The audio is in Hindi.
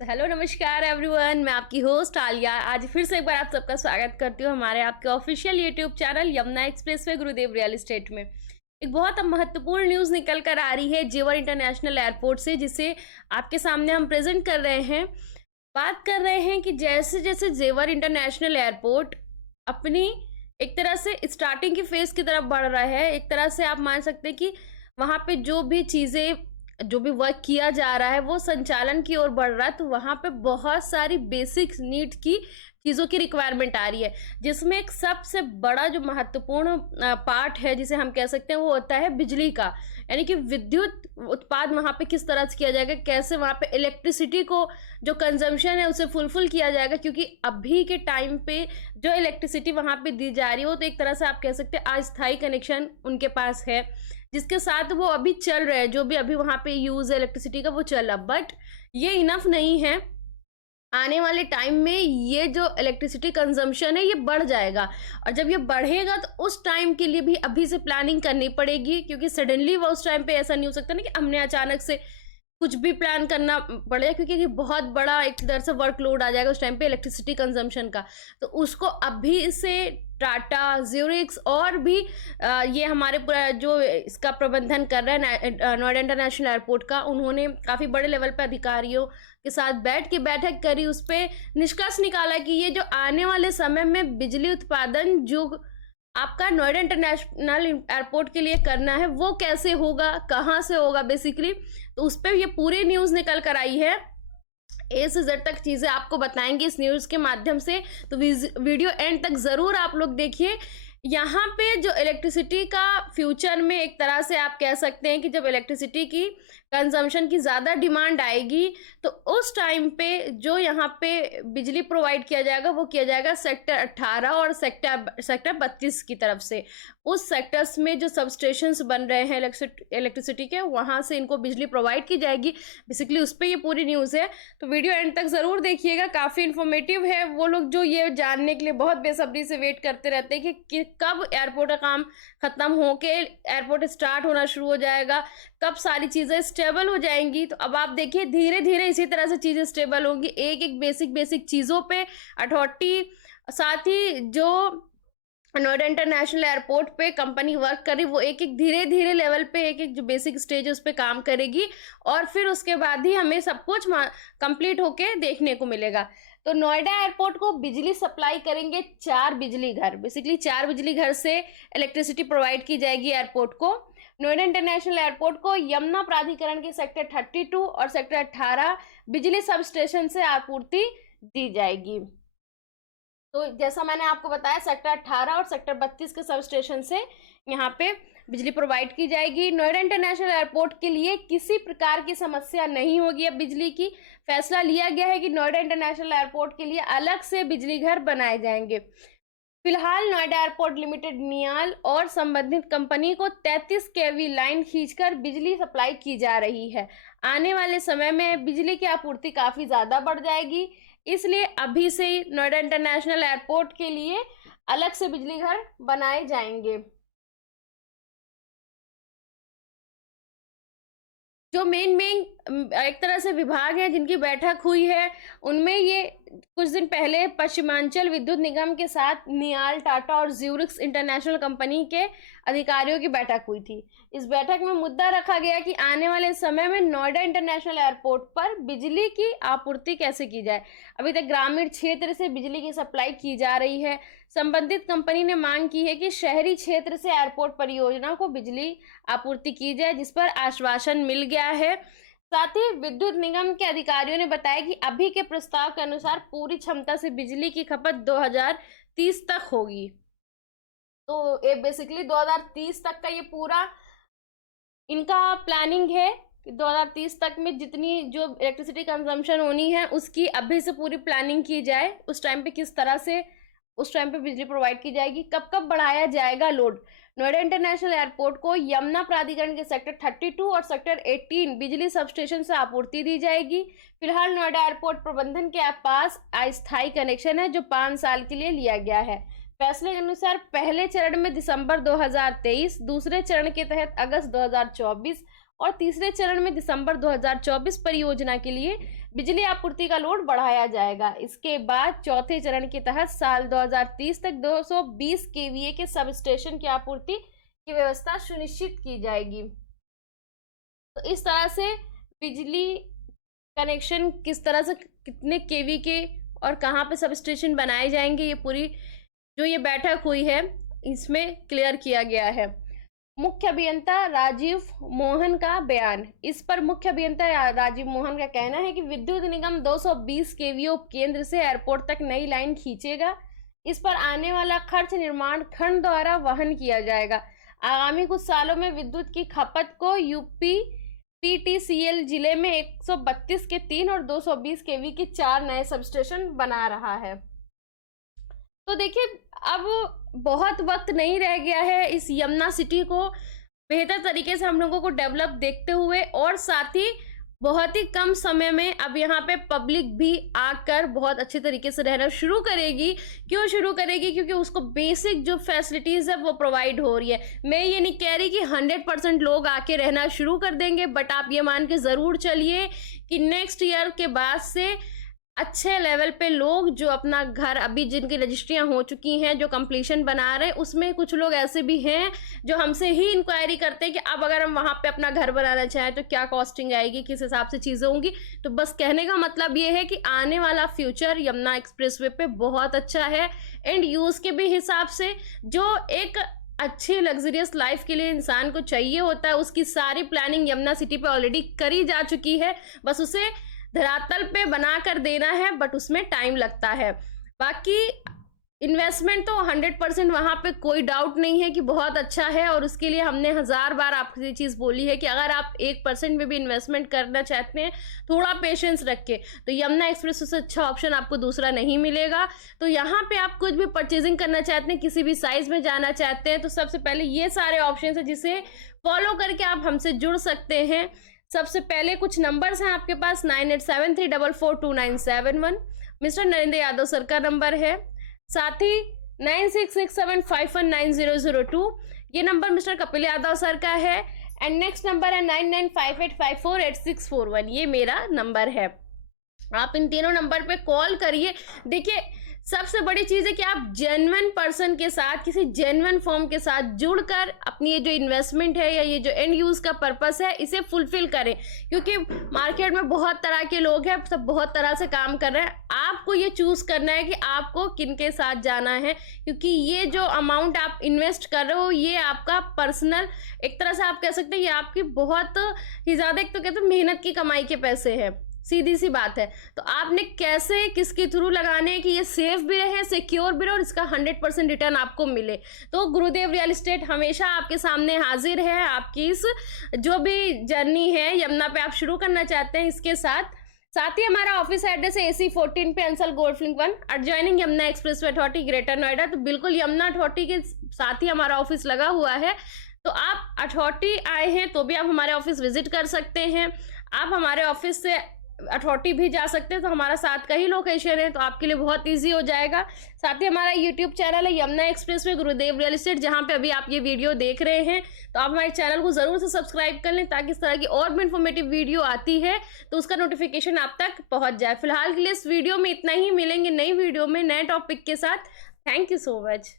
हेलो नमस्कार एवरीवन, मैं आपकी होस्ट आलिया। आज फिर से एक बार आप सबका स्वागत करती हूँ हमारे आपके official YouTube channel Yamuna expressway गुरुदेव रियल एस्टेट में। एक बहुत महत्वपूर्ण न्यूज़ निकल कर आ रही है जेवर इंटरनेशनल एयरपोर्ट से, जिसे आपके सामने हम प्रेजेंट कर रहे हैं। बात कर रहे हैं कि जैसे जैसे जेवर इंटरनेशनल एयरपोर्ट अपनी एक तरह से स्टार्टिंग की फेज की तरफ बढ़ रहा है, एक तरह से आप मान सकते हैं कि वहाँ पे जो भी वर्क किया जा रहा है वो संचालन की ओर बढ़ रहा है, तो वहाँ पे बहुत सारी बेसिक नीड की चीज़ों की रिक्वायरमेंट आ रही है, जिसमें एक सबसे बड़ा जो महत्वपूर्ण पार्ट है जिसे हम कह सकते हैं वो होता है बिजली का। यानी कि विद्युत उत्पाद वहाँ पे किस तरह से किया जाएगा, कैसे वहाँ पे इलेक्ट्रिसिटी को जो कंजम्पशन है उसे फुलफिल किया जाएगा। क्योंकि अभी के टाइम पे जो इलेक्ट्रिसिटी वहाँ पे दी जा रही है वो तो एक तरह से आप कह सकते हैं अस्थायी कनेक्शन उनके पास है, जिसके साथ वो अभी चल रहे हैं। जो भी अभी वहाँ पे यूज़ है इलेक्ट्रिसिटी का वो चल रहा, बट ये इनफ नहीं है। आने वाले टाइम में ये जो इलेक्ट्रिसिटी कंजम्पशन है ये बढ़ जाएगा, और जब ये बढ़ेगा तो उस टाइम के लिए भी अभी से प्लानिंग करनी पड़ेगी, क्योंकि सडनली वो उस टाइम पे ऐसा नहीं हो सकता ना कि हमने अचानक से कुछ भी प्लान करना पड़ेगा, क्योंकि ये बहुत बड़ा एक तरह से वर्कलोड आ जाएगा उस टाइम पे इलेक्ट्रिसिटी कंजम्पशन का। तो उसको अभी से टाटा, ज्यूरिक्स और भी ये हमारे पूरा जो इसका प्रबंधन कर रहे हैं नोएडा इंटरनेशनल एयरपोर्ट का, उन्होंने काफ़ी बड़े लेवल पे अधिकारियों के साथ बैठ के बैठक करी। उस पर निष्कर्ष निकाला कि ये जो आने वाले समय में बिजली उत्पादन जो आपका नोएडा इंटरनेशनल एयरपोर्ट के लिए करना है वो कैसे होगा, कहाँ से होगा बेसिकली, तो उस पर ये पूरी न्यूज़ निकल कर आई है। ए से जेड तक चीज़ें आपको बताएंगे इस न्यूज़ के माध्यम से, तो वीडियो एंड तक ज़रूर आप लोग देखिए। यहाँ पे जो इलेक्ट्रिसिटी का फ्यूचर में एक तरह से आप कह सकते हैं कि जब इलेक्ट्रिसिटी की कंजम्पशन की ज़्यादा डिमांड आएगी तो उस टाइम पे जो यहाँ पे बिजली प्रोवाइड किया जाएगा वो किया जाएगा सेक्टर 18 और सेक्टर 32 की तरफ से। उस सेक्टर्स में जो सबस्टेशंस बन रहे हैं इलेक्ट्रिसिटी के, वहाँ से इनको बिजली प्रोवाइड की जाएगी। बेसिकली उस पर ये पूरी न्यूज़ है, तो वीडियो एंड तक ज़रूर देखिएगा, काफ़ी इन्फॉर्मेटिव है। वो लोग जो ये जानने के लिए बहुत बेसब्री से वेट करते रहते हैं कि कब एयरपोर्ट का काम ख़त्म होके एयरपोर्ट स्टार्ट होना शुरू हो जाएगा, कब सारी चीज़ें स्टेबल हो जाएंगी। तो अब आप देखिए धीरे धीरे इसी तरह से चीज़ें स्टेबल होंगी, एक एक बेसिक चीज़ों पे अथॉरिटी, साथ ही जो नोएडा इंटरनेशनल एयरपोर्ट पे कंपनी वर्क करी वो एक एक धीरे धीरे लेवल पे एक एक जो बेसिक स्टेज है उस पर काम करेगी, और फिर उसके बाद ही हमें सब कुछ कंप्लीट होके देखने को मिलेगा। तो नोएडा एयरपोर्ट को बिजली सप्लाई करेंगे 4 बिजली घर, बेसिकली 4 बिजली घर से इलेक्ट्रिसिटी प्रोवाइड की जाएगी एयरपोर्ट को। नोएडा इंटरनेशनल एयरपोर्ट को यमुना प्राधिकरण के सेक्टर 32 और सेक्टर 18 बिजली सब स्टेशन से आपूर्ति दी जाएगी। तो जैसा मैंने आपको बताया सेक्टर 18 और सेक्टर 32 के सब स्टेशन से यहाँ पे बिजली प्रोवाइड की जाएगी। नोएडा इंटरनेशनल एयरपोर्ट के लिए किसी प्रकार की समस्या नहीं होगी। अब बिजली की फैसला लिया गया है कि नोएडा इंटरनेशनल एयरपोर्ट के लिए अलग से बिजली घर बनाए जाएंगे। फिलहाल नोएडा एयरपोर्ट लिमिटेड नियाल और संबंधित कंपनी को 33 केवी लाइन खींचकर बिजली सप्लाई की जा रही है। आने वाले समय में बिजली की आपूर्ति काफ़ी ज़्यादा बढ़ जाएगी, इसलिए अभी से ही नोएडा इंटरनेशनल एयरपोर्ट के लिए अलग से बिजली घर बनाए जाएंगे। जो मेन एक तरह से विभाग है जिनकी बैठक हुई है, उनमें ये कुछ दिन पहले पश्चिमांचल विद्युत निगम के साथ नियाल, टाटा और ज्यूरिक्स इंटरनेशनल कंपनी के अधिकारियों की बैठक हुई थी। इस बैठक में मुद्दा रखा गया कि आने वाले समय में नोएडा इंटरनेशनल एयरपोर्ट पर बिजली की आपूर्ति कैसे की जाए। अभी तक ग्रामीण क्षेत्र से बिजली की सप्लाई की जा रही है। संबंधित कंपनी ने मांग की है कि शहरी क्षेत्र से एयरपोर्ट परियोजना को बिजली आपूर्ति की जाए, जिस पर आश्वासन मिल गया है। साथ ही विद्युत निगम के अधिकारियों ने बताया कि अभी के प्रस्ताव के अनुसार पूरी क्षमता से बिजली की खपत 2030 तक होगी। तो ये बेसिकली 2030 तक का ये पूरा इनका प्लानिंग है कि 2030 तक में जितनी जो इलेक्ट्रिसिटी कंजम्पशन होनी है उसकी अभी से पूरी प्लानिंग की जाए। उस टाइम पे किस तरह से उस टाइम पे बिजली प्रोवाइड की जाएगी, कब कब बढ़ाया जाएगा लोड। नोएडा इंटरनेशनल एयरपोर्ट को यमुना प्राधिकरण के सेक्टर 32 और सेक्टर 18 बिजली सबस्टेशन से आपूर्ति दी जाएगी। फिलहाल नोएडा एयरपोर्ट प्रबंधन के पास अस्थायी कनेक्शन है जो 5 साल के लिए लिया गया है। फैसले के अनुसार पहले चरण में दिसंबर 2023, दूसरे चरण के तहत अगस्त 2024 और तीसरे चरण में दिसंबर 2024 परियोजना के लिए बिजली आपूर्ति का लोड बढ़ाया जाएगा। इसके बाद चौथे चरण के तहत साल 2030 तक 220 केवीए के सब स्टेशन की आपूर्ति की व्यवस्था सुनिश्चित की जाएगी। तो इस तरह से बिजली कनेक्शन किस तरह से कितने केवी के और कहाँ पे सब स्टेशन बनाए जाएंगे, ये पूरी जो ये बैठक हुई है इसमें क्लियर किया गया है। मुख्य अभियंता राजीव मोहन का बयान। इस पर मुख्य अभियंता राजीव मोहन का कहना है कि विद्युत निगम 220 केवी उपकेंद्र से एयरपोर्ट तक नई लाइन खींचेगा। इस पर आने वाला खर्च निर्माण खंड द्वारा वहन किया जाएगा। आगामी कुछ सालों में विद्युत की खपत को यूपी पीटीसीएल जिले में 132 के 3 और 220 केवी के 4 नए सबस्टेशन बना रहा है। तो देखिए अब बहुत वक्त नहीं रह गया है इस यमुना सिटी को बेहतर तरीके से हम लोगों को डेवलप देखते हुए, और साथ ही बहुत ही कम समय में अब यहाँ पे पब्लिक भी आकर बहुत अच्छे तरीके से रहना शुरू करेगी। क्यों शुरू करेगी? क्योंकि उसको बेसिक जो फैसिलिटीज़ है वो प्रोवाइड हो रही है। मैं ये नहीं कह रही कि 100% लोग आके रहना शुरू कर देंगे, बट आप ये मान के ज़रूर चलिए कि नेक्स्ट ईयर के बाद से अच्छे लेवल पे लोग जो अपना घर अभी जिनकी रजिस्ट्रियां हो चुकी हैं, जो कंप्लीशन बना रहे हैं, उसमें कुछ लोग ऐसे भी हैं जो हमसे ही इंक्वायरी करते हैं कि अब अगर हम वहाँ पे अपना घर बनाना चाहें तो क्या कॉस्टिंग आएगी, किस हिसाब से चीज़ें होंगी। तो बस कहने का मतलब ये है कि आने वाला फ्यूचर यमुना एक्सप्रेसवे पे बहुत अच्छा है, एंड यूज़ के भी हिसाब से जो एक अच्छी लग्जरियस लाइफ के लिए इंसान को चाहिए होता है, उसकी सारी प्लानिंग यमुना सिटी पे ऑलरेडी करी जा चुकी है। बस उसे धरातल पे बना कर देना है, बट उसमें टाइम लगता है। बाकी इन्वेस्टमेंट तो 100% वहाँ पे कोई डाउट नहीं है कि बहुत अच्छा है, और उसके लिए हमने 1000 बार आपको ये चीज़ बोली है कि अगर आप 1% में भी इन्वेस्टमेंट करना चाहते हैं, थोड़ा पेशेंस रख के, तो यमुना एक्सप्रेस से अच्छा ऑप्शन आपको दूसरा नहीं मिलेगा। तो यहाँ पे आप कुछ भी परचेजिंग करना चाहते हैं, किसी भी साइज़ में जाना चाहते हैं, तो सबसे पहले ये सारे ऑप्शन है जिसे फॉलो करके आप हमसे जुड़ सकते हैं। सबसे पहले कुछ नंबर्स हैं आपके पास 9873442971 मिस्टर नरेंद्र यादव सर का नंबर है, साथ ही 9667519002 ये number mister Kapil Yadav sir का है, एंड नेक्स्ट नंबर है 9958548641 ये मेरा नंबर है। आप इन तीनों नंबर पे कॉल करिए। देखिए सबसे बड़ी चीज़ है कि आप जेन्युइन पर्सन के साथ, किसी जेन्युइन फॉर्म के साथ जुड़कर अपनी ये जो इन्वेस्टमेंट है या ये जो एंड यूज़ का पर्पस है इसे फुलफिल करें, क्योंकि मार्केट में बहुत तरह के लोग हैं, सब बहुत तरह से काम कर रहे हैं। आपको ये चूज़ करना है कि आपको किन के साथ जाना है, क्योंकि ये जो अमाउंट आप इन्वेस्ट कर रहे हो ये आपका पर्सनल, एक तरह से आप कह सकते हैं ये आपकी बहुत ही ज़्यादा, एक तो कहते हैं मेहनत की कमाई के पैसे हैं, सीधी सी बात है। तो आपने कैसे किसके थ्रू लगाने हैं कि ये सेफ भी रहे, सिक्योर भी रहे और इसका 100% रिटर्न आपको मिले। तो गुरुदेव रियल एस्टेट हमेशा आपके सामने हाजिर है। आपकी इस जो भी जर्नी है यमुना पे आप शुरू करना चाहते हैं, इसके साथ ही हमारा ऑफिस एड्रेस है AC 14 पे Ansal Golf Link 1 adjoining Yamuna Expressway Authority Greater Noida. तो बिल्कुल यमुना अथॉरिटी के साथ ही हमारा ऑफिस लगा हुआ है। तो आप अथॉरिटी आए हैं तो भी आप हमारे ऑफिस विजिट कर सकते हैं। आप हमारे ऑफिस से अथॉरिटी भी जा सकते हैं, तो हमारा साथ का ही लोकेशन है, तो आपके लिए बहुत इजी हो जाएगा। साथ ही हमारा यूट्यूब चैनल है यमुना एक्सप्रेसवे गुरुदेव रियल एस्टेट, जहां पे अभी आप ये वीडियो देख रहे हैं। तो आप हमारे चैनल को ज़रूर से सब्सक्राइब कर लें, ताकि इस तरह की और भी इन्फॉर्मेटिव वीडियो आती है तो उसका नोटिफिकेशन आप तक पहुंच जाए। फिलहाल के लिए इस वीडियो में इतना ही, मिलेंगे नई वीडियो में नए टॉपिक के साथ। Thank you so much.